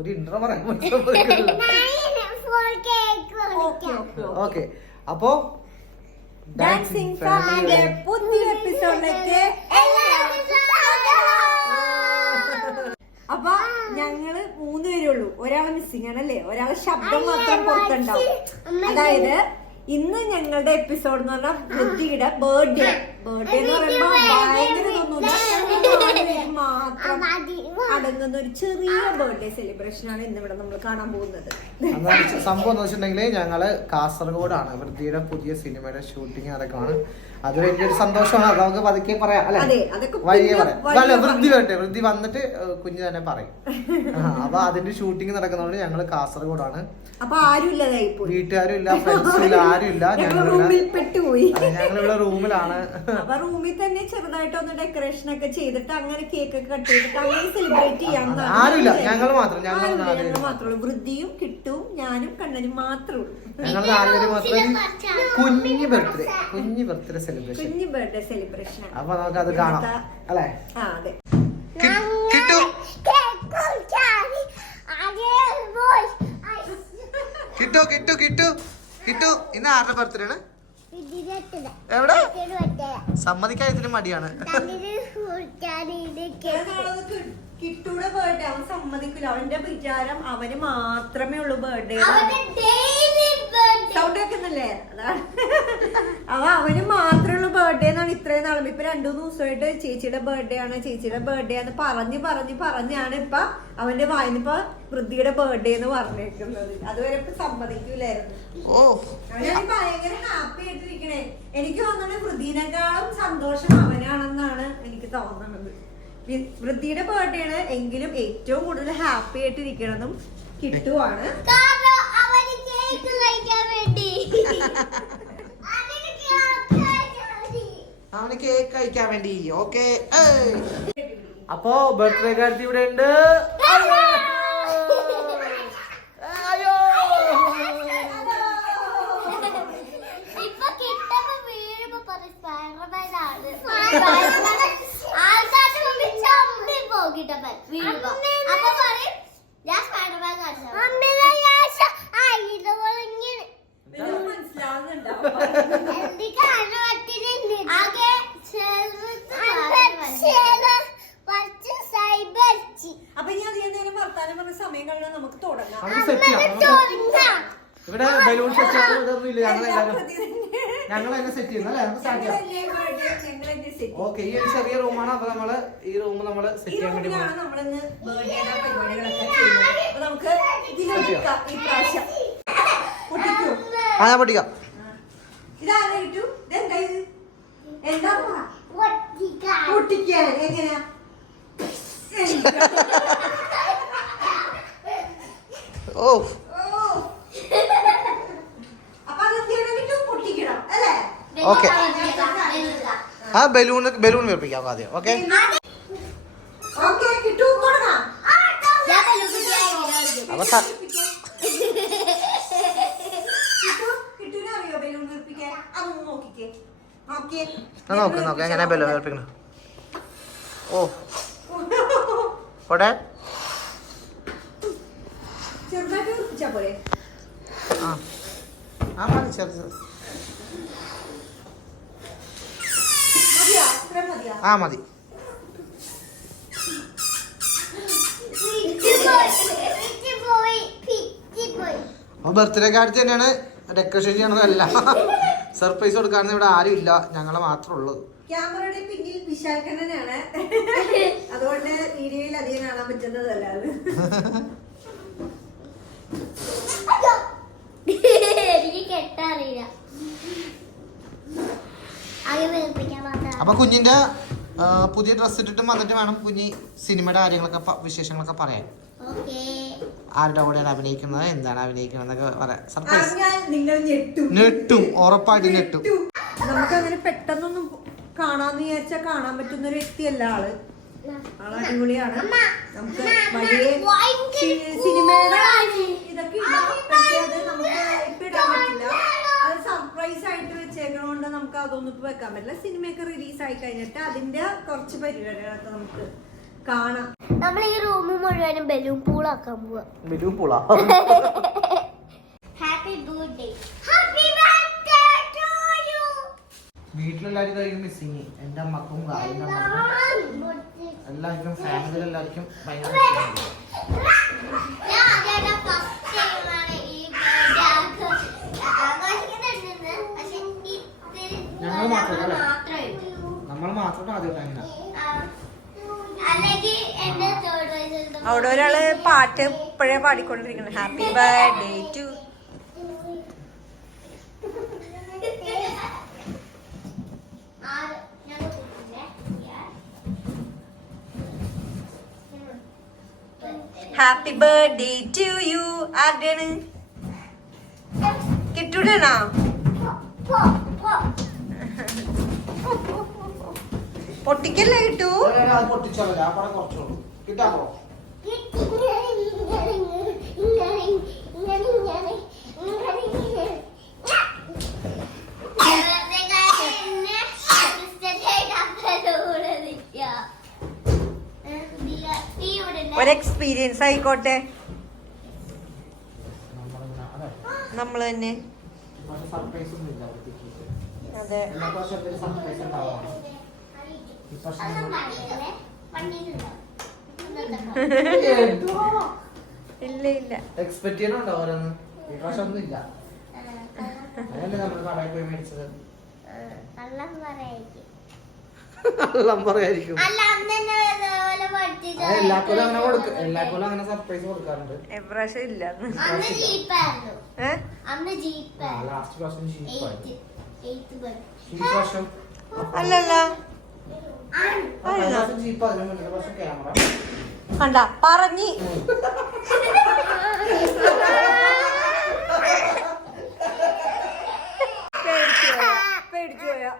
ഒരു ഇൻട്രോ പറയാൻ ഓക്കെ. അപ്പോ ഡാൻസിംഗ് ഫാമിലിയുടെ പുതിയ എപ്പിസോഡിലേക്ക് അപ്പൊ ഞങ്ങള് 3 പേരേ ഉള്ളൂ. ഒരാള് മിസ്സിംഗ് ആണല്ലേ, ഒരാളെ ശബ്ദം മാത്രം പുറത്തുണ്ടാവും. അതായത് ഇന്ന് ഞങ്ങളുടെ എപ്പിസോഡ് എന്ന് പറഞ്ഞാൽ വൃത്തിയുടെ ബർത്ത്ഡേ എന്ന് പറയുമ്പോ ഭയങ്കര മാത്രം അടങ്ങുന്ന ഒരു ചെറിയ ബർത്ത്ഡേ സെലിബ്രേഷൻ ആണ് ഇന്നിവിടെ നമ്മൾ കാണാൻ പോകുന്നത്. സംഭവം എന്ന് വെച്ചിട്ടുണ്ടെങ്കിൽ ഞങ്ങള് കാസർഗോഡാണ് വൃത്തിയുടെ പുതിയ സിനിമയുടെ ഷൂട്ടിംഗ് നടക്കുകയാണ്. അത് വലിയൊരു സന്തോഷമാണ്. നമുക്ക് പതുക്കെ പറയാം അല്ലെ, വഴിയെ പറയാം. വൃത്തി വന്നിട്ട് കുഞ്ഞു തന്നെ പറയും. അപ്പൊ അതിന്റെ ഷൂട്ടിംഗ് നടക്കുന്നതുകൊണ്ട് ഞങ്ങള് കാസർഗോഡാണ്. അപ്പൊ ആരും ഇല്ലതായി, വീട്ടുകാരും ഇല്ല, ഫ്രണ്ട്സും ഇല്ല, ആരും ഇല്ല. റൂമിൽ പെട്ടുപോയി. ഞങ്ങളിവിടെ റൂമിലാണ്. അപ്പൊ റൂമിൽ തന്നെ ചെറുതായിട്ടൊന്ന് ഡെക്കറേഷൻ ഒക്കെ ചെയ്തിട്ട് അങ്ങനെ കേക്ക് ഒക്കെ കട്ട് ചെയ്തിട്ട് അങ്ങനെ സെലിബ്രേറ്റ് ചെയ്യാവുന്നതാണ്. ആരുമില്ല, ഞങ്ങൾ മാത്രം. ഞങ്ങൾ മാത്രമേ ഉള്ളൂ. വൃദ്ധിയും കിട്ടും ഞാനും കണ്ണനും മാത്രമേ ഉള്ളൂ. ഞങ്ങൾ 4 പേര് മാത്രമേ. കുഞ്ഞു ബർത്ത്ഡേ സെലിബ്രേഷൻ. അപ്പൊ നമുക്ക് അത് കാണാം അല്ലേ? അതെ. കിട്ടു ഇന്ന് ആരുടെ ബർത്ത്ഡേ ആണ്? എവിടെ സമ്മതിക്കാതിന് മടിയാണ്. കിട്ടൂടെ ബർത്ത്ഡേ അവൻ സമ്മതിക്കില്ല. അവന്റെ വിചാരം അവന് മാത്രമേ ഉള്ളൂ ബർത്ത്ഡേ. സൗണ്ട് കേൾക്കുന്നില്ലേ? അതാണ് അവന് മാത്രമേ ഉള്ളൂ ബർത്ത്ഡേ എന്നാണ് ഇത്രയും നാളും. ഇപ്പൊ 2-3 ദിവസമായിട്ട് ചേച്ചിയുടെ ബർത്ത്ഡേ ആണ് പറഞ്ഞാണ് ഇപ്പൊ അവന്റെ വായിന്നിപ്പോ വൃദ്ധിയുടെ ബർത്ത്ഡേ എന്ന് പറഞ്ഞേക്കുന്നത്. അതുവരെ ഇപ്പൊ സമ്മതിക്കൂലായിരുന്നു. ഞാൻ ഭയങ്കര ഹാപ്പി ആയിട്ടിരിക്കണേ. എനിക്ക് തോന്നുന്നത് വൃദ്ധിനേക്കാളും സന്തോഷം അവനാണെന്നാണ് എനിക്ക് തോന്നുന്നത്. വൃദ്ധിയുടെ ബർത്ത്ഡേ ആണ് എങ്കിലും ഏറ്റവും കൂടുതൽ ഹാപ്പി ആയിട്ടിരിക്കണതും കിട്ടുവാണ്. അവന് കേക്ക് കഴിക്കാൻ വേണ്ടി. ഓക്കെ, അപ്പോ ബർത്ത്ഡേ കാർത്തി ഇവിടെ ഉണ്ട്. അപ്പൊ ഇനി അധികം നേരം വർത്താനം പറഞ്ഞ സമയം കഴിഞ്ഞാൽ നമുക്ക് തുടങ്ങാം. ഇവിടെ ബലൂൺ സെറ്റ് ഇല്ല, ഞങ്ങൾ തന്നെ സെറ്റ് ചെയ്യുന്നല്ലേ? ഓക്കെ, ഈ ഒരു ചെറിയ റൂമാണ്. അപ്പൊ നമ്മള് ഈ റൂം നമ്മള് സെറ്റ് ചെയ്യാൻ വേണ്ടി ഞാൻ പൊട്ടിക്കാം. എങ്ങനെയാ ഓ ഓക്കെ, ആ ബലൂൺ വീർപ്പിക്കാം ആദ്യം. ഓക്കെ, നോക്ക് എങ്ങനെ ബലൂൺ വീർപ്പിക്കണം. ഓ ഓടെ മതി, ചെറുത് മതി. ബർത്ത്ഡേ കാർഡ് തന്നെയാണ് ഡെക്കറേഷൻ ചെയ്യണതല്ല. സർപ്രൈസ് കൊടുക്കാണെന്ന് ഇവിടെ ആരും ഇല്ല, ഞങ്ങളെ മാത്രമേ ഉള്ളൂ. ക്യാമറയുടെ പിന്നിൽ വിശാഖനാണ്, അതുകൊണ്ട് വീഡിയോയിൽ അധികം കാണാൻ പറ്റുന്നതല്ല. അപ്പൊ കുഞ്ഞിന്റെ പുതിയ ഡ്രസ് ഇട്ടിട്ടും വന്നിട്ട് വേണം കുഞ്ഞി സിനിമയുടെ കാര്യങ്ങളൊക്കെ വിശേഷങ്ങളൊക്കെ പറയാൻ. ആരുടെ കൂടെയാണ് അഭിനയിക്കുന്നത്, എന്താണ് അഭിനയിക്കുന്നത് എന്നൊക്കെ പറയാം. സർപ്രൈസ്. ഞെട്ടും, ഉറപ്പായിട്ട് ഞെട്ടും. നമുക്ക് അങ്ങനെ പെട്ടെന്നൊന്നും കാണാന്ന് വിചാരിച്ചാൽ കാണാൻ പറ്റുന്ന ഒരു വ്യക്തിയല്ല ആള്. അടിപൊളിയാണ്. നമുക്ക് വലിയ സിനിമയുടെ ഇതൊക്കെ നമുക്ക് ഇപ്പൊ ഇടാൻ പറ്റില്ല. അത് സർപ്രൈസ് ആയിട്ട് വെച്ചേക്കണോണ്ട് നമുക്ക് അതൊന്നും ഇപ്പൊ വെക്കാൻ പറ്റില്ല. സിനിമയൊക്കെ റിലീസ് ആയി കഴിഞ്ഞിട്ട് അതിന്റെ കുറച്ച് പരിപാടികളൊക്കെ നമുക്ക് കാണാം. നമ്മൾ ഈ റൂം മുഴുവനും ബലൂൺ പൂളാക്കാൻ പോവാ. ബലൂൺ പൂളാ. Happy birthday. Happy birthday to you. വീട്ടിലെല്ലാരും കഴിക്കും മിസ്സിങ്. എന്റെ അമ്മക്കും എല്ലാവർക്കും ഫാമിലി എല്ലാവർക്കും ഭയങ്കര ഞങ്ങൾ മാത്രമല്ല നമ്മൾ മാത്രം ആദ്യമായിട്ട് അവിടെ ഒരാള് പാട്ട് ഇപ്പോഴേ പാടിക്കൊണ്ടിരിക്കുന്നത്. Happy birthday to happy birthday to you. ആരുടെയാണ്? കിട്ടൂടാണോ? പൊട്ടിക്കല്ലേ കിട്ടൂ. പൊട്ടിച്ചോളൂ. ആ പടം കുറച്ചോളൂ. കിട്ടാമോ? ഒരു എക്സ്പീരിയൻസ് ആയിക്കോട്ടെ. നമ്മള് തന്നെ. സർപ്രൈസ് ഒന്നും ഇല്ല. അതെ. എല്ലാ പ്രാവശ്യം എന്തെങ്കിലും സർപ്രൈസ് ഉണ്ടാവാം. ഇല്ല ഇല്ല. എക്സ്പെക്ട് ചെയ്യണുണ്ടോ ഓരോന്ന്? ഈ പ്രാവശ്യം ഒന്നും ഇല്ല. അതല്ലേ നമ്മൾ കടയിൽ പോയി മേടിച്ചത്. പറയായിരിക്കും. എല്ലാക്കൊല്ലം അങ്ങനെ കൊടുക്കും. എല്ലാക്കൊല്ലം അങ്ങനെ സർപ്രൈസ് കൊടുക്കാറുണ്ട്. എപ്രാവശ്യം ഇല്ല. ലാസ്റ്റ് പ്രാവശ്യം ജീപ്പായിരുന്നു. ഈ പ്രാവശ്യം അല്ലല്ല ജീപ്പ്. അതിന് മുന്നേ പ്രാവശ്യം ക്യാമറ. കണ്ട പറഞ്ഞി. പേടിച്ചു പോയാ.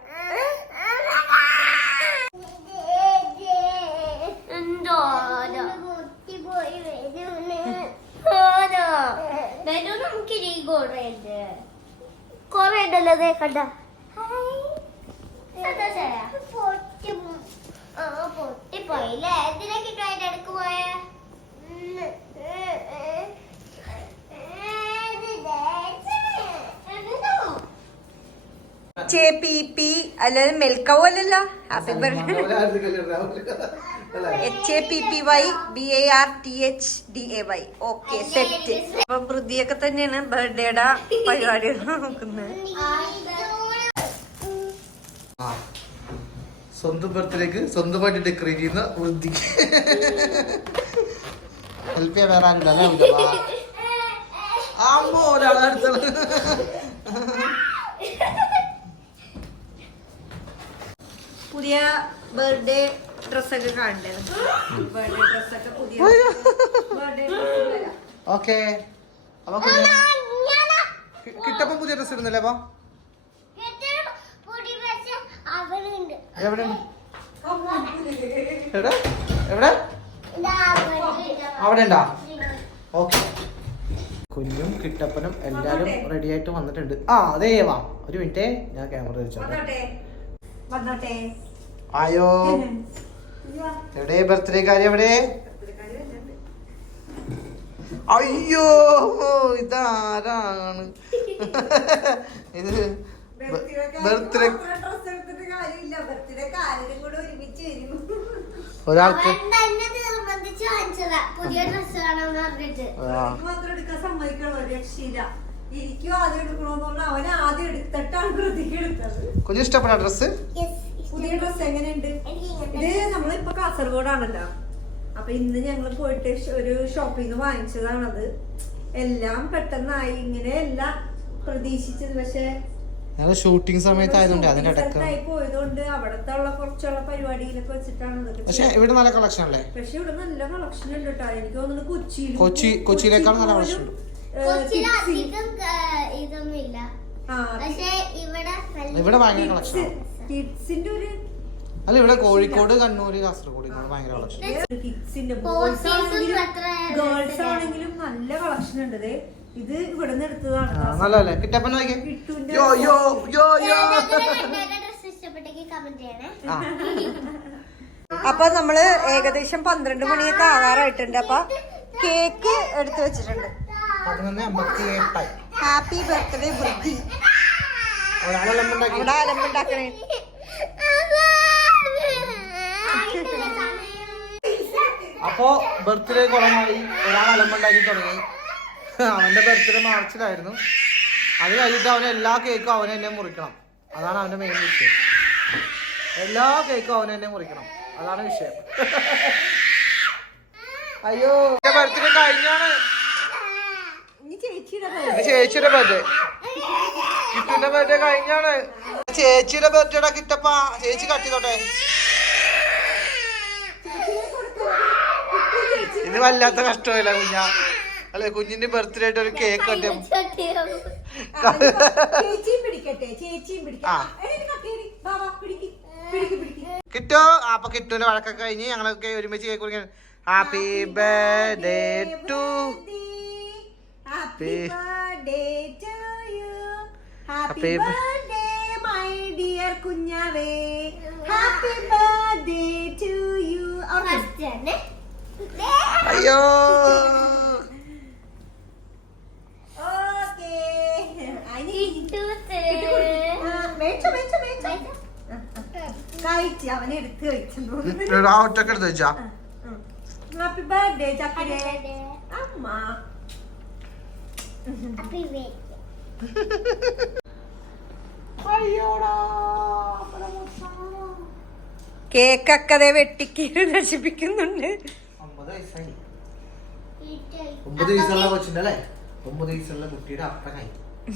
കൊറേ ഉണ്ടല്ലോ കണ്ട. പൊട്ടിപ്പോയില്ലേ? എന്തിനൊക്കെ ഇടക്ക് പോയ അല്ലാതെ മെൽക്കവോ അല്ലല്ലോ. Happy birthday. HAPPYBARTHDAY. Okay set. അപ്പൊ വൃദ്ധിയൊക്കെ തന്നെയാണ് ബർത്ത്ഡേയുടെ പരിപാടികൾ നോക്കുന്നത്. സ്വന്തം ബർത്ത്ഡേക്ക് സ്വന്തമായിട്ട് ഡെക്കറേറ്റ് ചെയ്യുന്ന വൃദ്ധിക്ക് ഹെൽപ്പ് ചെയ്യാൻ വേറെ ആരുണ്ടല്ലോ. അമ്മോ ഒരാളെ അടുത്തുള്ള പുതിയ ബർത്ത്ഡേ ഡ്രസ്സൊക്കെ കാണണ്ടേ? ബർത്ത്ഡേ ഡ്രസ്സൊക്കെ പുതിയ ബർത്ത്ഡേ ഡ്രസ്സ്. ഓക്കെ. അപ്പൊ കിട്ടപ്പം പുതിയ ഡ്രസ് ഇടുന്നില്ലേ? അപ്പൊ എവിടെ എവിടെ എവിടെ അവിടെ ഉണ്ടാ? ഓക്കെ. കുഞ്ഞും കിട്ടപ്പനും എല്ലാരും റെഡി ആയിട്ട് വന്നിട്ടുണ്ട്. ആ അതേ വാ. ഒരു മിനിറ്റ് ഞാൻ ക്യാമറ വെച്ചോട്ടെ. ആയോ എവിടെ ബർത്ത്ഡേ കാര്യം? എവിടെ? അയ്യോ ഇതാരാണ്? ഇത് ബർത്ത്ഡേ ഒരാൾക്ക് പുതിയ ഡ്രസ് കാണാന്ന് പറഞ്ഞിട്ട് കുഞ്ഞു ഇഷ്ടപ്പെട്ട ഡ്രസ്? പുതിയ ഡ്രസ് എങ്ങനെയുണ്ട്? ഇത് നമ്മളിപ്പോ കാസർഗോഡാണല്ലോ. അപ്പൊ ഇന്ന് ഞങ്ങള് പോയിട്ട് ഒരു ഷോപ്പിൽ നിന്ന് വാങ്ങിച്ചതാണത്. എല്ലാം പെട്ടെന്നായി. ഇങ്ങനെ എല്ലാം പ്രതീക്ഷിച്ചത്. പക്ഷെ ഞങ്ങൾ ഷൂട്ടിംഗ് സമയത്ത് ആയതുകൊണ്ട് അതിന്റെ ഇടയ്ക്ക് പോയതുകൊണ്ട് അവിടത്തെ കുറച്ചുള്ള പരിപാടിയിലൊക്കെ വെച്ചിട്ടാണ്. പക്ഷെ ഇവിടെ നല്ല കളക്ഷൻ അല്ലേ? പക്ഷെ ഇവിടെ നല്ല കളക്ഷൻ ഉണ്ട് കേട്ടോ. എനിക്ക് തോന്നുന്നു കൊച്ചിയിലേക്കാൾ നല്ല കളക്ഷൻ ഉണ്ട്. ഇവിടെ ഭയങ്കര കളക്ഷൻ കിഡ്സിന്റെ ഒരു അല്ല. ഇവിടെ കോഴിക്കോട്, കണ്ണൂര്, കാസർഗോഡ് ഭയങ്കര കളക്ഷൻ. കിഡ്സിന്റെ ഗേൾസ് ആണെങ്കിലും നല്ല കളക്ഷൻ ഉണ്ട്. ഇത് ഇവിടെ നിന്ന് എടുത്തതാണ്. നല്ലല്ലേ? കിട്ടപ്പൻ ഇഷ്ടപ്പെട്ടെങ്കിൽ കമന്റ് ചെയ്യണേ. അപ്പൊ നമ്മള് ഏകദേശം 12 മണിയൊക്കെ ആവാറായിട്ടുണ്ട്. അപ്പൊ കേക്ക് എടുത്തു വെച്ചിട്ടുണ്ട്. ഹാപ്പി ബർത്ത്ഡേ വൃദ്ധി. ഇവിടെ അലമ്പുണ്ടാക്കണേ. അപ്പോ ബർത്ത്ഡേ കുളമായി ഒരാൾ അലമ്പുണ്ടാക്കി തുടങ്ങി. അവന്റെ ബർത്ത്ഡേ മാർച്ചിലായിരുന്നു. അത് കഴിഞ്ഞിട്ട് അവന് എല്ലാ കേക്കും അവന് തന്നെ മുറിക്കണം. അതാണ് അവന്റെ മെയിൻ വിഷയം. എല്ലാ കേക്കും അവന് തന്നെ മുറിക്കണം. അതാണ് വിഷയം. അയ്യോ എന്റെ ബർത്ത്ഡേ കഴിഞ്ഞാണ്. ചേച്ചിയുടെ ബർത്ത്ഡേ, കിട്ടുന്റെ ബർത്ത്ഡേ കഴിഞ്ഞാണ്. ചേച്ചിയുടെ ബർത്ത്ഡേ കിട്ടപ്പാ. ചേച്ചി കട്ടിത്തോട്ടെ. ഇത് വല്ലാത്ത കഷ്ടമല്ല കുഞ്ഞാ. അല്ലെ കുഞ്ഞിന്റെ ബർത്ത്ഡേ ആയിട്ട് ഒരു കേക്ക് കട്ടും. കിട്ടോ അപ്പൊ കിട്ടുവിന്റെ വഴക്കൊക്കെ കഴിഞ്ഞ് ഞങ്ങളൊക്കെ ഒരുമിച്ച് കേക്ക് കുടിക്കാൻ. Happy birthday to happy birthday to you. Happy birthday my dear കുഞ്ഞാവേ. Happy birthday to you. അയ്യോ അവനെ എടുത്ത് കഴിച്ചു. ഒറ്റക്ക് എടുത്ത് വെച്ചാ. ഹാപ്പി ബർത്ത്ഡേ ചക്കരേ അമ്മ. കേക്കൊക്കെ വെട്ടിക്കീര് നശിപ്പിക്കുന്നുണ്ട്. 9 വയസ്സായി. 9 വയസ്സുള്ള കൊച്ചിന്റെ അല്ലേ? 9 വയസ്സുള്ള കുട്ടിയുടെ അപ്പനായി.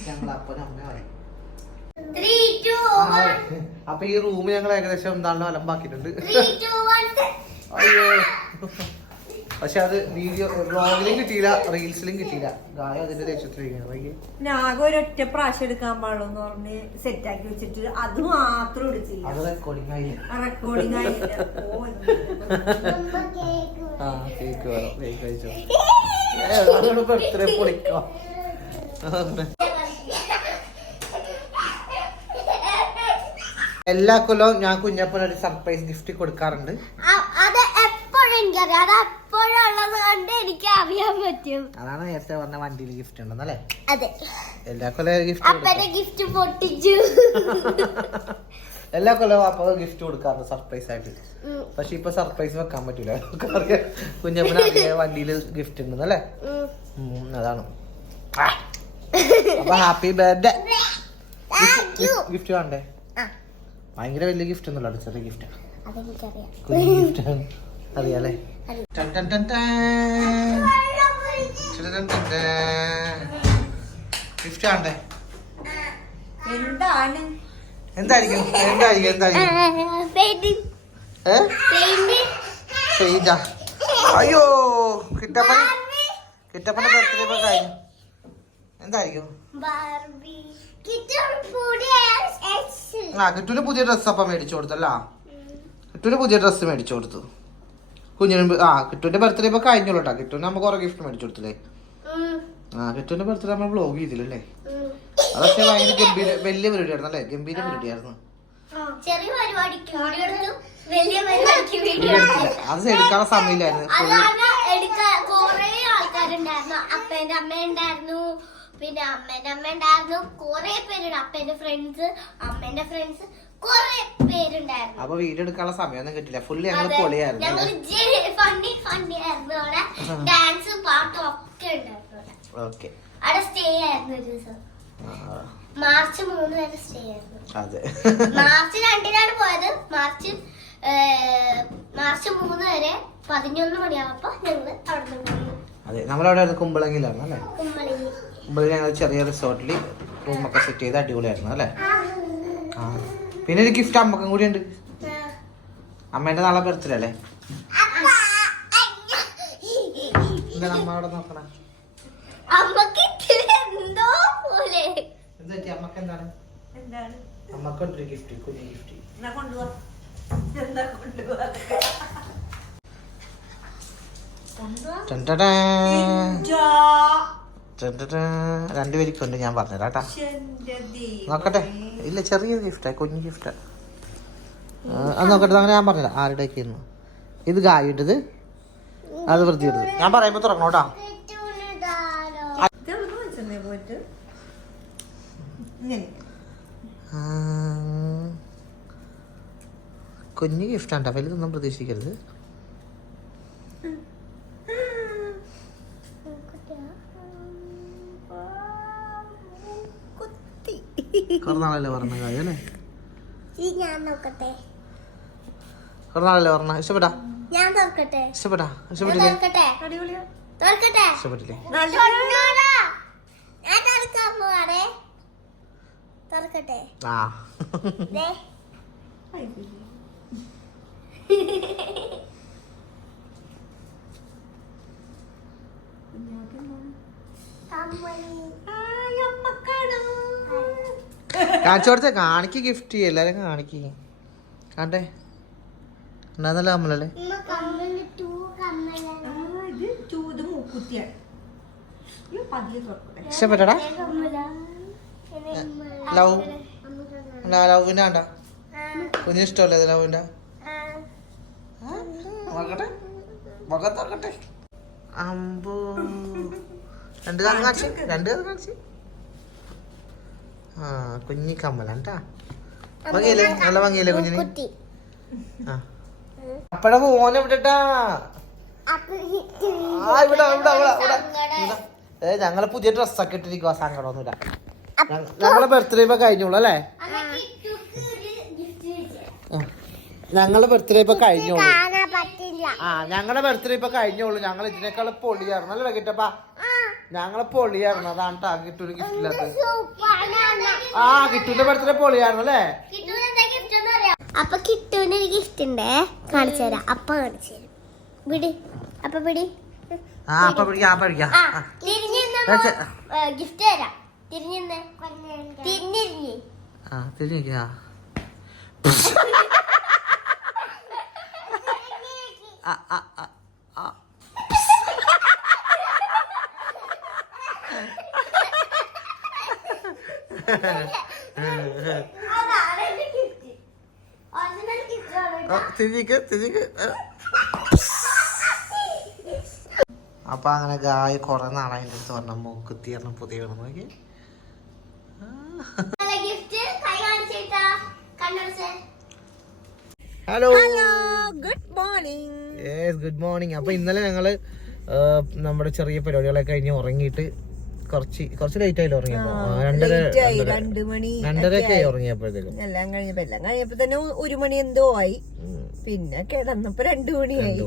ഞങ്ങൾ അപ്പനും അമ്മയായി. അപ്പൊ ഈ റൂം ഞങ്ങൾ ഏകദേശം എന്താണോ അലമ്പാക്കിയിട്ടുണ്ട്. അയ്യോ പക്ഷെ അത് വീഡിയോ വ്ളോഗിലും കിട്ടിയില്ല, റീൽസിലും കിട്ടിയില്ല. ഗായ അതിന്റെ ദേഷ്യത്തിലിരിക്കുന്നു. ആകെ ഒരൊറ്റ പ്രാവശ്യം എടുക്കാൻ പാടുള്ളൂ പറഞ്ഞ് സെറ്റ് ആക്കി വെച്ചിട്ട് അത് മാത്രം എടുത്തില്ല. അത് റെക്കോർഡിംഗ് ആയില്ല. റെക്കോർഡിംഗ് ആയില്ല. ആ കേക്ക് വേണം. കേക്ക് കഴിച്ചോ. ബർത്ത്ഡേ പൊളിക്കോ. എല്ലാ കൊല്ലവും ഞാൻ കുഞ്ഞപ്പന് ഒരു സർപ്രൈസ് ഗിഫ്റ്റ് കൊടുക്കാറുണ്ട്. അത് എപ്പോഴും എനിക്കറിയാം. അത് എപ്പോഴുള്ളത് കൊണ്ട് എനിക്ക് അറിയാൻ പറ്റും. അതാണ് നേരത്തെ പറഞ്ഞ വണ്ടിയിൽ ഗിഫ്റ്റ് ഉണ്ടെന്നല്ലേ? അതെ. എല്ലാ കൊല്ലം ഗിഫ്റ്റ് അപ്പന്റെ ഗിഫ്റ്റ് പൊട്ടിച്ചു. എല്ലാ കൊല്ലവും അപ്പൊ ഗിഫ്റ്റ് കൊടുക്കാറുണ്ട് സർപ്രൈസ് ആയിട്ട്. പക്ഷെ ഇപ്പൊ സർപ്രൈസ് വെക്കാൻ പറ്റൂല. കുഞ്ഞപ്പന വണ്ടിയിൽ ഗിഫ്റ്റ് ഉണ്ടെന്നല്ലേ? അതാണ്. അപ്പൊ ഹാപ്പി ബർത്ത്ഡേ. ഗിഫ്റ്റ് വേണ്ടേ? ഭയങ്കര വലിയ ഗിഫ്റ്റ് ഒന്നുമല്ല, ചെറിയ ഗിഫ്റ്റ്. കുഞ്ഞു ഗിഫ്റ്റ് അറിയാലേ? ഗിഫ്റ്റ് വേണ്ടേ? എന്താണ് എന്തായിരിക്കും? അയ്യോ കിട്ടപ്പന്റെ ബർത്ത്ഡേ ഇപ്പൊ കഴിഞ്ഞു. എന്തായിരിക്കും? കിട്ടുവിന് പുതിയ ഡ്രസ്സ് അപ്പം മേടിച്ചു കൊടുത്തല്ല? കിട്ടുവിന് പുതിയ ഡ്രസ്സ് മേടിച്ചു കൊടുത്തു കുഞ്ഞിന്. കിട്ടുവിന്റെ ബർത്ത്ഡേ ഇപ്പൊ കഴിഞ്ഞോളൂ കേട്ടോ. കിട്ടുവിന് നമ്മ കുറെ ഗിഫ്റ്റ് മേടിച്ചു കൊടുത്തില്ലേ? കിട്ടുവിന്റെ ബർത്ത്ഡേ നമ്മൾ വ്ലോഗ് ചെയ്തില്ലല്ലേ? അതൊക്കെ ഭയങ്കര ഗംഭീര വലിയ പരിപാടി ആയിരുന്നു അല്ലേ? ഗംഭീര പരിപാടി ആയിരുന്നു. അത് എടുക്കാനുള്ള സമയമില്ലായിരുന്നു. കൊറേ ആൾക്കാരുണ്ടായിരുന്നു. അപ്പേന്റെ അമ്മ ഉണ്ടായിരുന്നു, പിന്നെ അമ്മേന്റെ അമ്മ ഉണ്ടായിരുന്നു, കൊറേ പേരുണ്ട്. അപ്പേന്റെ ഫ്രണ്ട്സ്, അമ്മേന്റെ ഫ്രണ്ട്സ്, കൊറേ പേരുണ്ടായിരുന്നു. അപ്പൊ വീഡിയോ എടുക്കാനുള്ള സമയമൊന്നും കിട്ടില്ല. ഫുള്ള് ഞങ്ങൾ പൊളിയായിരുന്നു. ഫണ്ണി ആയിരുന്നു. അവിടെ ഡാൻസും പാട്ടും ഒക്കെ ഉണ്ടായിരുന്നു. അവിടെ സ്റ്റേ ആയിരുന്നു ഒരു ദിവസം. മാർച്ച് 3 വരെ സ്റ്റേ ആയിരുന്നു. അതെ. മാർച്ച് 2-നാണ് പോയത്. മാർച്ച് 3 വരെ 11 മണിയാവപ്പോ ഞങ്ങള് അവിടെ നിന്ന്. അതെ, നമ്മളവിടെ കുമ്പളങ്ങിലാണ് അല്ലേ? കുമ്പളങ്ങി ഞങ്ങൾ ചെറിയ റിസോർട്ടിൽ റൂമൊക്കെ സെറ്റ് ചെയ്ത് അടിപൊളിയായിരുന്നു അല്ലേ? പിന്നെ ഒരു ഗിഫ്റ്റ് അമ്മക്കും കൂടി ഉണ്ട്. അമ്മേന്റെ നാളെ ബർത്ത്ഡേ അല്ലേ? എന്താണ് അമ്മ അവിടെ നോക്കണ? അമ്മക്ക് എന്താണ്? അമ്മക്കൊണ്ടൊരു ഗിഫ്റ്റ്, കുഞ്ഞു ഗിഫ്റ്റ്. രണ്ടുപേരിക്കുണ്ട്, ഞാൻ പറഞ്ഞുതരാട്ടാ. നോക്കട്ടെ. ഇല്ല, ചെറിയൊരു ഗിഫ്റ്റാ, കുഞ്ഞു ഗിഫ്റ്റാ. അത് നോക്കട്ടെ. അങ്ങനെ ഞാൻ പറഞ്ഞില്ല ആരുടെയൊക്കെയായിരുന്നു. ഇത് ഗായിട്ടത് അത് വൃത്തി വരുന്നത്. ഞാൻ പറയുമ്പോ തുറക്കണോട്ടാ. പോയിട്ട് ഇങ്ങനെ കുഞ്ഞു ഗിഫ്റ്റാണ്, വലുതൊന്നും പ്രതീക്ഷിക്കരുത്. കുറേ നാളല്ലേ പറഞ്ഞ കാര്യം അല്ലേ? ഞാൻ നോക്കട്ടെ. കുറേ നാളല്ലേ പറഞ്ഞ. ഇഷ്ടപ്പെട്ടാ? ഞാൻ തുറക്കട്ടെ. ഇഷ്ടപ്പെട്ടാ? ഇഷ്ടപ്പെട്ടില്ലേ? അടിപൊളിയാ. തുറക്കട്ടെ. ഇഷ്ടപ്പെട്ടില്ലേ? ഞാൻ തുറക്കാൻ പോവാണേ. തുറക്കട്ടെ. ആ ദേ. കാണിച്ചു കൊടുത്തേ. കാണിക്ക് ഗിഫ്റ്റ് എല്ലാരും കാണിക്ക്. കാണ്ടേ എന്നല്ല കമ്മലല്ലേ? ഇഷ്ടപ്പെട്ടടാ? ലവ് ലവിന്റെ ആണ്ടാ കുഞ്ഞിന് ഇഷ്ടമല്ലേ ഇത് ലവിന്റെ? നോക്കട്ടെ മുഖത്തോക്കട്ടെ. അമ്പോ രണ്ട് കാലം കാണിച്ച്, രണ്ട് കാലം കാണിച്ച്. ആ കുഞ്ഞി കമ്മലാണ്ടാ. ഭംഗിയല്ലേ? നല്ല ഭംഗിയല്ലേ കുഞ്ഞിന്? ആ അപ്പഴ മോനെ വിടട്ടാ. ആ ഇവിടെ ഇവിടെ ഇവിടെ ഇവിടെ ഞങ്ങള് പുതിയ ഡ്രസ്സൊക്കെ ഇട്ടിരിക്കുക. സങ്കടമൊന്നുമില്ല. ഞങ്ങളെ ബർത്ത്ഡേ ഇപ്പൊ കഴിഞ്ഞോളൂ അല്ലേ? ഞങ്ങളെ ബർത്ത്ഡേ ഇപ്പൊ കഴിഞ്ഞോളൂ. ആ ഞങ്ങളുടെ ബർത്ത്ഡേ ഇപ്പൊ കഴിഞ്ഞോളൂ. ഞങ്ങൾ ഇതിനേക്കാൾ പൊളിയായിരുന്നു അല്ലേ കിട്ടപ്പാ? ഞങ്ങളെ പൊളിയായിരുന്നു. അതാണ് ട്ടാ കിട്ടൂര് ഗിഫ്റ്റ് ഇല്ലാത്തത്. ആ കിട്ടൂന്റെ ബർത്ത്ഡേ പൊളിയായിരുന്നു അല്ലേ? അപ്പൊ കിട്ടൂന് ഒരു ഗിഫ്റ്റ് ഉണ്ടേ, കാണിച്ചു തരാം. അപ്പൊ കാണിച്ചു തരാം. പിടി അപ്പൊ പിടി. ആ അപ്പൊ പിടിക്കാം. ഗിഫ്റ്റ് തരാം. തിരിഞ്ഞിരുന്നേ. തിരിഞ്ഞിരിഞ്ഞ്. ആ തിരിഞ്ഞിരിക്കാ. അപ്പൊ അങ്ങനെ ഗായ് കൊറേ നാളെ അതിന്റെ അടുത്ത് പറഞ്ഞ മൂക്കുത്തി പറഞ്ഞ പുതിയ നോക്കി. Hello good morning. Yes good morning. അപ്പൊ ഇന്നലെ ഞങ്ങള് നമ്മുടെ ചെറിയ പരിപാടികളൊക്കെ കഴിഞ്ഞ് ഉറങ്ങിയിട്ട് കുറച്ച് ലേറ്റ് ആയില്ല ഉറങ്ങിയപ്പോ. 2:30 ഉറങ്ങിയപ്പോഴത്തേക്കും എല്ലാം കഴിഞ്ഞപ്പോ തന്നെ 1 മണി എന്തോ ആയി. പിന്നെ കിടന്നപ്പോ 2 മണിയായി.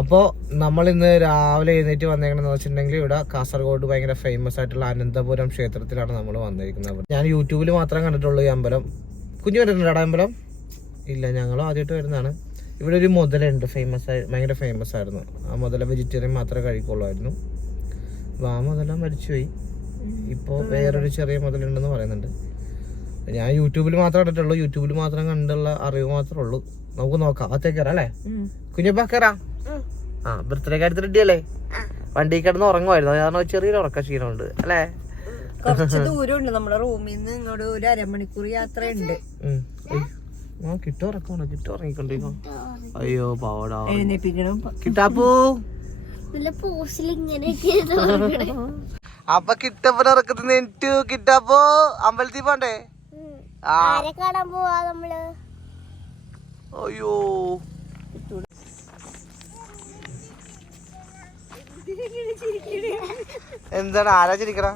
അപ്പോ നമ്മൾ ഇന്ന് രാവിലെ എഴുന്നേറ്റ് വന്നേക്കണെന്ന് വെച്ചിട്ടുണ്ടെങ്കിൽ ഇവിടെ കാസർഗോഡ് ഭയങ്കര ഫേമസ് ആയിട്ടുള്ള അനന്തപുരം ക്ഷേത്രത്തിലാണ് നമ്മൾ വന്നിരിക്കുന്നത്. ഞാൻ യൂട്യൂബിൽ മാത്രം കണ്ടിട്ടുള്ളൂ ഈ അമ്പലം. കുഞ്ഞു കണ്ടിട്ടുണ്ടോ അമ്പലം? ഇല്ല, ഞങ്ങൾ ആദ്യമായിട്ട് വരുന്നതാണ്. ഇവിടെ ഒരു മുതലുണ്ട്, ഭയങ്കര ഫേമസ് ആയിരുന്നു. ആ മുതല വെജിറ്റേറിയൻ മാത്രമേ കഴിക്കുള്ളായിരുന്നു. അപ്പോൾ ആ മുതല മരിച്ചുപോയി. ഇപ്പോൾ വേറൊരു ചെറിയ മുതലുണ്ടെന്ന് പറയുന്നുണ്ട്. ഞാൻ യൂട്യൂബിൽ മാത്രമേ കണ്ടിട്ടുള്ളൂ. യൂട്യൂബിൽ മാത്രം കണ്ടുള്ള അറിവ് മാത്രമേ ഉള്ളൂ. നമുക്ക് നോക്കാം. അകത്തേക്ക് കയറാം അല്ലേ? കുഞ്ഞപ്പാ കയറാം. ആ ബർത്ത്ഡേ കാര്യത്തിൽ റെഡി അല്ലേ? വണ്ടി കിടന്ന് ഉറങ്ങുമായിരുന്നു. കാരണം ചെറിയൊരു ഉറക്ക ക്ഷീണമുണ്ട് അല്ലേ? കുറച്ച് ദൂരമുണ്ട് നമ്മുടെ റൂമിൽ നിന്ന് ഇങ്ങോട്ട്. 1 അരമണിക്കൂർ യാത്രയുണ്ട്. കിട്ടുറക്കണോ? കിട്ടുറങ്ങിക്കൊണ്ടിരിക്കോ? അയ്യോ പാവടാ. എഴുന്നേപ്പിക്കണം കിട്ടാപ്പൂ. അപ്പൊ കിട്ടപ്പന ഇറക്കത്തിന് കിട്ടാപ്പോ അമ്പലത്തിൽ പോണ്ടേ? കാണാൻ പോവാ നമ്മള്. അയ്യോ എന്താണ് ആരാ ചിരിക്കണ?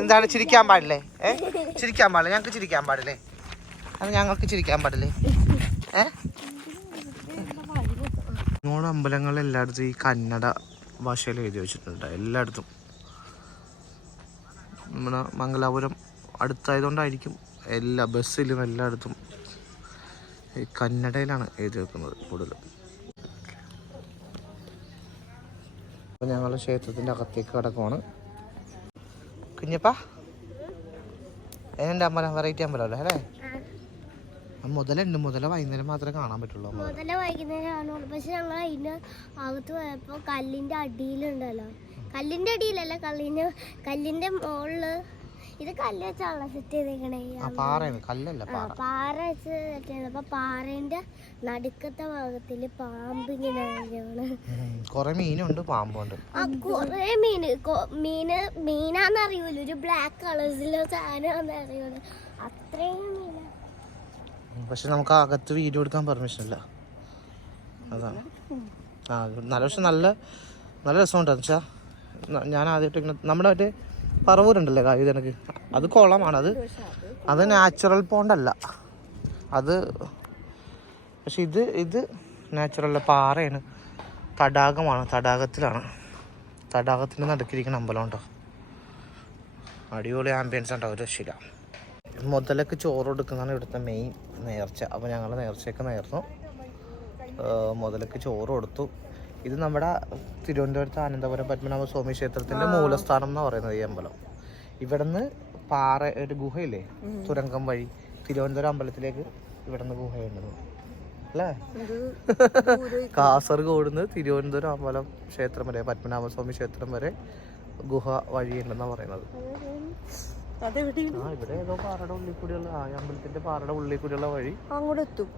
എന്താണ് ചിരിക്കാൻ പാടില്ലേ? ചിരിക്കാൻ പാടില്ല. ഞങ്ങൾക്ക് ചിരിക്കാൻ പാടില്ലേ? അത് ഞങ്ങൾക്ക് ചിരിക്കാൻ പാടില്ലേ? ഞങ്ങളുടെ അമ്പലങ്ങളിൽ എല്ലായിടത്തും ഈ കന്നഡ ഭാഷയിൽ എഴുതി വെച്ചിട്ടുണ്ട്. എല്ലായിടത്തും. നമ്മുടെ മംഗലാപുരം അടുത്തായതുകൊണ്ടായിരിക്കും എല്ലാ ബസ്സിലും എല്ലായിടത്തും ഈ കന്നഡയിലാണ് എഴുതി വെക്കുന്നത് കൂടുതലും. അപ്പോൾ ഞങ്ങൾ ക്ഷേത്രത്തിൻ്റെ അകത്തേക്ക് കിടക്കുവാണ്. കുഞ്ഞപ്പാ എൻ്റെ അമ്പലം വെറൈറ്റി അമ്പലമല്ലേ അല്ലേ? മുതലുണ്ട്. മുതല വൈകുന്നേരം മാത്രമേ കാണാൻ പറ്റുള്ളൂ. മുതല വൈകുന്നേരം കാണുള്ളൂ. പക്ഷെ ഞങ്ങൾ അതിൻ്റെ അകത്ത് പോയപ്പോൾ കല്ലിൻ്റെ അടിയിലുണ്ടല്ലോ. കല്ലിൻ്റെ അടിയിലല്ല, കല്ലിൻ്റെ മുകളിൽ ഇത് കല്ല് വെച്ചാണല്ലോ സെറ്റ് ചെയ്തേക്കണേ. പാറയാണ്, കല്ലല്ല പാറ. പാറ വെച്ച് സെറ്റ് ചെയ്ത്. അപ്പൊ പാറേന്റെ നടുക്കത്തെ ഭാഗത്തില് പാമ്പ് ഇങ്ങനെ കൊറേ മീനുണ്ട്, പാമ്പുണ്ട്. കൊറേ മീനാന്നറിയൂല, ഒരു ബ്ലാക്ക് കളേഴ്സിലോ സാധനമാണെന്ന് അറിയൂല, അത്രയും മീനാ. പക്ഷെ നമുക്ക് അകത്ത് വീഡിയോ എടുക്കാൻ പെർമിഷൻ ഇല്ല, അതാണ്. നല്ല പക്ഷെ നല്ല നല്ല രസമുണ്ടെന്ന് വെച്ചാൽ ഞാൻ ആദ്യമായിട്ട് ഇങ്ങനെ നമ്മുടെ മറ്റേ പറവൂരുണ്ടല്ലേ കാര്യം എനിക്ക്, അത് കുളമാണ്, അത് നാച്ചുറൽ പോണ്ടല്ല അത്. പക്ഷെ ഇത് നാച്ചുറൽ പാറയാണ്, തടാകമാണ്, തടാകത്തിൻ്റെ നടുക്കിരിക്കുന്ന അമ്പലം ഉണ്ടോ, അടിപൊളി ആംബിയൻസ് ഉണ്ടാവും, ഒരു രക്ഷയില്ല. മുതലൊക്കെ ചോറ് കൊടുക്കുന്നതാണ് ഇവിടുത്തെ മെയിൻ നേർച്ച. അപ്പോൾ ഞങ്ങൾ നേർച്ചയൊക്കെ നേർന്നു, മുതലൊക്കെ ചോറ് കൊടുത്തു. ഇത് നമ്മുടെ തിരുവനന്തപുരത്ത് ആനന്ദപുരം പത്മനാഭ സ്വാമി ക്ഷേത്രത്തിൻ്റെ മൂലസ്ഥാനം എന്ന് പറയുന്നത് ഈ അമ്പലം. ഇവിടുന്ന് പാറ ഒരു ഗുഹയില്ലേ, തുരങ്കം വഴി തിരുവനന്തപുരം അമ്പലത്തിലേക്ക് ഇവിടുന്ന് ഗുഹയുണ്ടെന്ന് അല്ലേ. കാസർഗോഡ് നിന്ന് തിരുവനന്തപുരം അമ്പലം ക്ഷേത്രം വരെ, പത്മനാഭസ്വാമി ക്ഷേത്രം വരെ ഗുഹ വഴിയുണ്ടെന്നാണ് പറയുന്നത്. ഇവിടെ ഏതോ പാറയുടെ ഉള്ളിൽ കൂടിയുള്ള, അമ്പലത്തിന്റെ പാറയുടെ ഉള്ളിൽ കൂടിയുള്ള വഴി അങ്ങോട്ട് എത്തും,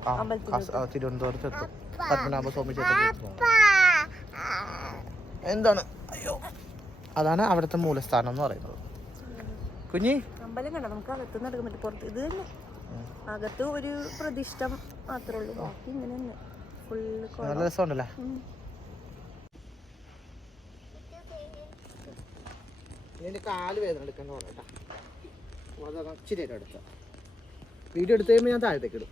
തിരുവനന്തപുരത്ത് എത്തും, പത്മനാഭസ്വാമി ക്ഷേത്രത്തിൽ. എന്താണ് അയ്യോ, അതാണ് അവിടുത്തെ മൂലസ്ഥാനം എന്ന് പറയുന്നത്. കുഞ്ഞി അമ്പലം കണ്ട നമുക്ക് അകത്ത് നടക്കാൻ പറ്റും, പുറത്ത് ഇത് തന്നെ അകത്ത് ഒരു പ്രതിഷ്ഠ മാത്രമേ ഉള്ളൂ, ബാക്കി ഇങ്ങനെ ഫുള്ള് നല്ല രസമുണ്ടല്ലേ. ഇതിന്റെ കാല് വേദന എടുക്കാൻ കേട്ടാ, ഇച്ചിരി എടുത്ത വീഡിയോ എടുത്തു കഴിയുമ്പോൾ ഞാൻ താഴത്തേക്ക് ഇടും.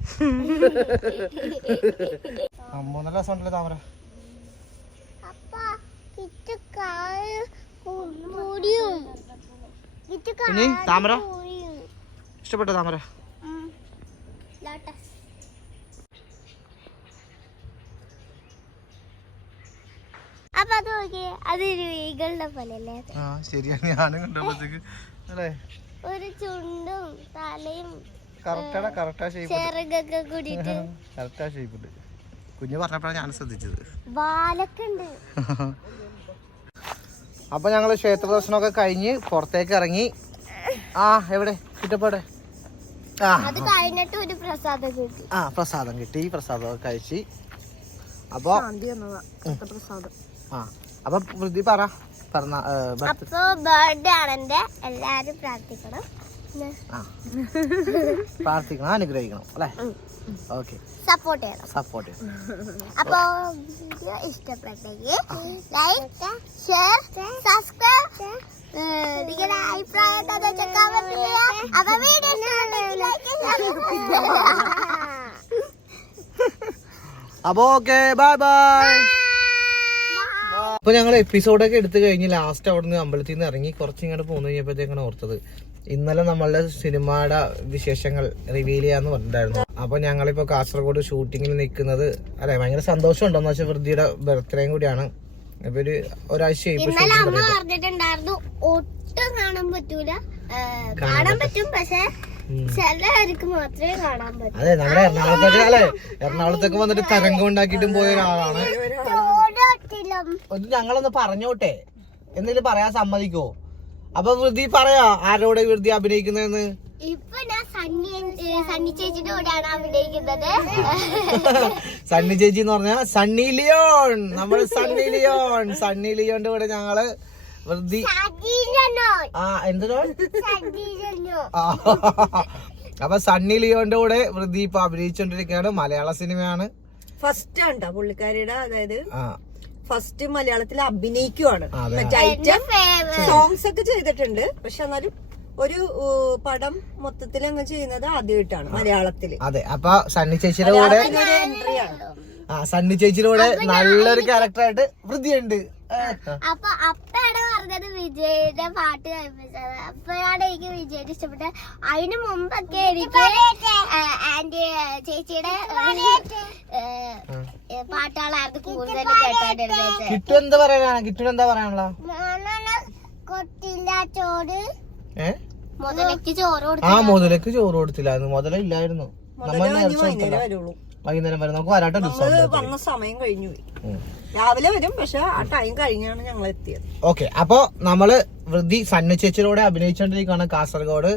നല്ല രസമുണ്ടല്ലോ താമര. ഇനി താമര ഇഷ്ടപ്പെട്ട താമര അപ്പൊ അത് നോക്കിയേ, അതൊരു ഈകളുടെ പോലെയല്ലേ? ശരിയാണ്, ഞാനും കണ്ടപ്പോഴത്തേക്ക് അല്ലേ, ഒരു ചുണ്ടും തലയും കറക്റ്റാ ചെറുകൊക്കെ കൂടിയിട്ട് കറക്റ്റാ ഷേപ്പുണ്ട്. കുഞ്ഞു പറഞ്ഞപ്പോഴാണ് ഞാൻ ശ്രദ്ധിച്ചത്. വാലൊക്കെ ഉണ്ട്. അപ്പൊ ഞങ്ങള് ക്ഷേത്ര ദർശനമൊക്കെ കഴിഞ്ഞ് പുറത്തേക്ക് ഇറങ്ങി. എവിടെ കിട്ടപ്പോടെ അത് കഴിഞ്ഞിട്ട് ഒരു പ്രസാദം കിട്ടി. പ്രസാദം കിട്ടി, പ്രസാദമൊക്കെ കഴിച്ച്. അപ്പൊ അപ്പൊ വൃദ്ധി പറഞ്ഞ അപ്പൊ ബർത്ത്ഡേ ആണ് എന്റെ, എല്ലാരും പ്രാർത്ഥിക്കണം, അനുഗ്രഹിക്കണം അല്ലെ. ഓക്കെ, സപ്പോർട്ട് ചെയ്യണം. അപ്പൊ വീഡിയോ ഇഷ്ടപ്പെട്ടെങ്കിൽ ലൈക്ക്, ഷെയർ, സബ്സ്ക്രൈബ്, നിങ്ങളുടെ അഭിപ്രായം കമന്റ് ചെയ്യുക. അപ്പൊ വീഡിയോ അപ്പൊ ഓക്കെ, ബൈ ബൈ. അപ്പൊ ഞങ്ങൾ എപ്പിസോഡൊക്കെ എടുത്തു കഴിഞ്ഞ് ലാസ്റ്റ് അവിടെ നിന്ന് അമ്പലത്തിൽ നിന്ന് ഇറങ്ങി കുറച്ച് ഇങ്ങോട്ട് പോന്നു കഴിഞ്ഞപ്പോഴത്തേക്കാണ് ഓർത്തത് ഇന്നലെ നമ്മളുടെ സിനിമയുടെ വിശേഷങ്ങൾ റിവീൽ ചെയ്യാന്ന് പറഞ്ഞിട്ടുണ്ടായിരുന്നു. അപ്പൊ ഞങ്ങളിപ്പോ കാസർഗോഡ് ഷൂട്ടിങ്ങിൽ നിൽക്കുന്നത് അല്ലെ, ഭയങ്കര സന്തോഷം ഉണ്ടോന്ന് വെച്ചാൽ വൃദ്ധിയുടെ ബർത്ത്ഡേയും കൂടിയാണ്. ഇപ്പൊ ഒരാഴ്ചയായി പറഞ്ഞിട്ടുണ്ടായിരുന്നു, ഒട്ടും കാണാൻ പറ്റൂല, കാണാൻ പറ്റും പക്ഷെ ചിലർക്ക് മാത്രമേ കാണാൻ പറ്റൂ. അതെ, നമ്മുടെ എറണാകുളത്തൊക്കെ വന്നിട്ട് തരംഗം ഉണ്ടാക്കിയിട്ടും പോയ ഒരാളാണ്. ഞങ്ങളൊന്ന് പറഞ്ഞോട്ടെ, എന്തെങ്കിലും പറയാൻ സമ്മതിക്കോ? അപ്പൊ വൃദ്ധി പറയാ ആരോടെ വൃദ്ധി അഭിനയിക്കുന്നതെന്ന്. ഇപ്പൊ ഞാൻ സണ്ണി ചേച്ചിയുടെ കൂടെയാണ് അഭിനയിക്കുന്നത്. സണ്ണി ചേച്ചി എന്ന് പറഞ്ഞാൽ സണ്ണി ലിയോൺ, നമ്മള് സണ്ണി ലിയോന്റെ കൂടെ ഞങ്ങള് വൃദ്ധി എന്തിനോ അപ്പൊ സണ്ണി ലിയോന്റെ കൂടെ വൃദ്ധി ഇപ്പൊ അഭിനയിച്ചോണ്ടിരിക്കുകയാണ്. മലയാള സിനിമയാണ്, ഫസ്റ്റ് ആണ് പുള്ളിക്കാരിയുടെ, അതായത് ഫസ്റ്റ് മലയാളത്തിൽ അഭിനയിക്കുവാണ്. സോങ്സ് ഒക്കെ ചെയ്തിട്ടുണ്ട്, പക്ഷെ എന്നാലും ഒരു പടം മൊത്തത്തിൽ അങ്ങ് ചെയ്യുന്നത് ആദ്യമായിട്ടാണ് മലയാളത്തില്. അതെ, അപ്പൊ സണ്ണി ചേച്ചിയുടെ കൂടെ നല്ലൊരു ക്യാരക്ടറായിട്ട് വൃദ്ധിയുണ്ട്. അപ്പൊ അപ്പയാണ് പറഞ്ഞത് വിജയുടെ പാട്ട് കേൾപ്പിച്ചത്. അപ്പോഴാണ് എനിക്ക് വിജയുടെ ഇഷ്ടപ്പെട്ടത്. അതിനു മുമ്പൊക്കെ എനിക്ക് ആന്റി ചേച്ചിയുടെ പാട്ടുകളായിരുന്നു കൂടുതലും കേട്ടോണ്ടിരുന്നത്. കിട്ടു എന്താ പറയാനുള്ള കൊട്ടില്ല ചോറ്, മുതലക്ക് ചോറ് കൊടുത്തു. മുതലക്ക് ചോറ് കൊടുത്തില്ലായിരുന്നു, മുതല ഇല്ലായിരുന്നു. മുതല വൈകുന്നേരം വരെ നമുക്ക് വരാട്ടോ നമ്മള് വന്ന സമയം കഴിഞ്ഞു പോയി. രാവിലെ വരും, പക്ഷെ ആ ടൈം കഴിഞ്ഞാണ് ഞങ്ങൾ എത്തിയത്. ഓക്കെ, അപ്പൊ നമ്മള് വൃദ്ധി സന്നു ചേച്ചിയോടെ അഭിനയിച്ചോണ്ടിരിക്കുകയാണ് കാസർഗോഡ്.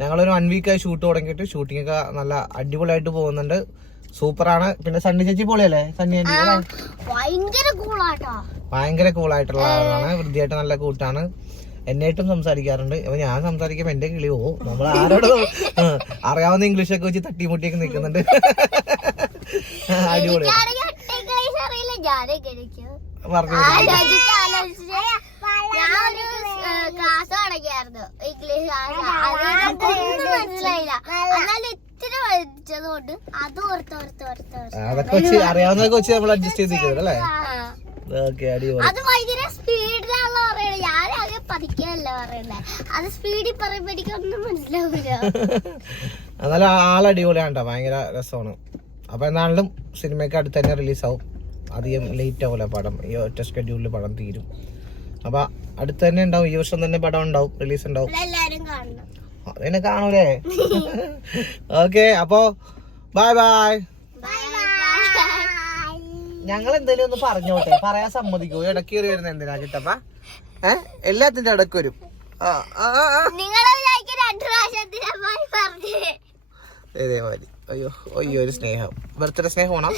ഞങ്ങളൊരു 1 വീക്കായി ഷൂട്ട് തുടങ്ങിയിട്ട് ഷൂട്ടിംഗ് ഒക്കെ നല്ല അടിപൊളിയായിട്ട് പോകുന്നുണ്ട്. സൂപ്പറാണ്. പിന്നെ സണ്ണി ചേച്ചി പൊളിയല്ലേ? സണ്ണി ഭയങ്കര കൂളായിട്ടുള്ള ആളാണ്. വൃത്തിയായിട്ട് നല്ല കൂട്ടാണ്. എന്നായിട്ടും സംസാരിക്കാറുണ്ട്. അപ്പൊ ഞാൻ സംസാരിക്കുമ്പോ എന്റെ കിളി പോവും. നമ്മൾ ആരോട് അറിയാവുന്ന ഇംഗ്ലീഷൊക്കെ വെച്ച് തട്ടിമുട്ടിയൊക്കെ നിൽക്കുന്നുണ്ട്. അടിപൊളി ക്ലാസ് തുടങ്ങിയായിരുന്നു ഇംഗ്ലീഷ്. മനസ്സിലായില്ല, എന്നാലും ഇത്തിരി പഠിച്ചതുകൊണ്ട് അത് അതൊക്കെ വെച്ച് അറിയാവുന്നതൊക്കെ വെച്ച് നമ്മൾ അഡ്ജസ്റ്റ് ചെയ്തിരിക്കുന്നത് അല്ലേ? അത് ഭയങ്കര സ്പീഡിലാണല്ലോ പറയണത്. ഞാനാകെ പതിക്കല്ല പറയണേ. അത് സ്പീഡിൽ പറയുമ്പോ എനിക്കൊന്നും മനസ്സിലാവില്ല. എന്നാലും ആളടിപൊളിയാണ്ടോ, ഭയങ്കര രസമാണ്. അപ്പൊ എന്നാലും സിനിമയ്ക്ക് അടുത്ത് തന്നെ റിലീസാവും. അധികം ലേറ്റ് ആവില്ല പടം. ഈ ഒറ്റ സ്കെഡ്യൂളിൽ പടം തീരും. അപ്പൊ അടുത്ത് തന്നെ ഉണ്ടാവും. ഈ വർഷം തന്നെ പടം ഉണ്ടാവും, റിലീസ് ഉണ്ടാവും. എല്ലാരും കാണണം. അതെന്നെ കാണൂലേ? ഓക്കെ, അപ്പൊ ബൈ ബൈ. ഞങ്ങൾ എന്തെങ്കിലും ഒന്ന് പറഞ്ഞോട്ടെ, പറയാൻ സമ്മതിക്കൂ? ഇടയ്ക്ക് കയറി വരുന്ന എന്തിനാ കിട്ടപ്പ? എല്ലാത്തിന്റെ ഇടയ്ക്ക് വരും. ഇതേമാതിരി. അയ്യോ അയ്യോ, ഒരു സ്നേഹം, ബർത്ത്ഡേ സ്നേഹമാണോ?